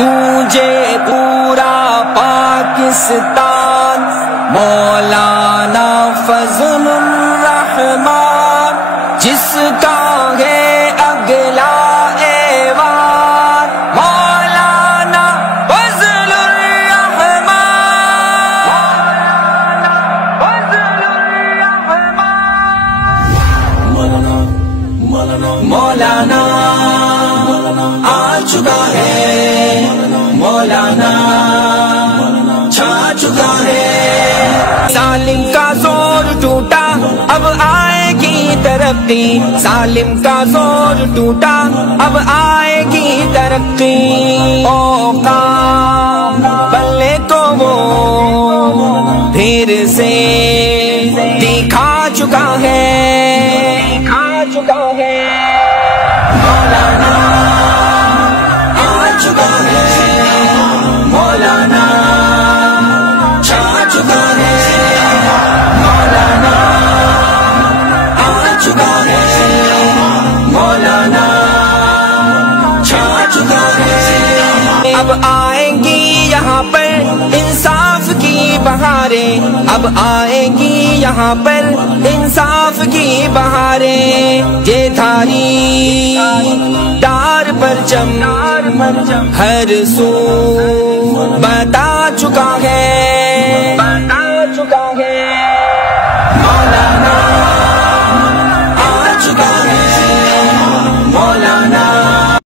گونجے پورا پاکستان، مولانا فضل الرحمان جس کا ہے اگلا ایوان، مولانا فضل الرحمان، مولانا آ چکا ہے، مولانا چھا چکا ہے۔ ظالم کا زور ٹوٹا اب آئے گی ترقی، ظالم کا زور ٹوٹا اب آئے گی ترقی، اوقات بلے کو وہ پھر سے دکھا چکا ہے، دکھا چکا ہے۔ مولانا آ چکا ہے، مولانا چھا چکا ہے، مولانا آ چکا ہے، مولانا چھا چکا ہے۔ اب آئیں گی یہاں پر انصاف کی بہاریں، اب آئیں گی یہاں پر انصاف کی بہاریں، یہ دھاری دار پرچم ہر سو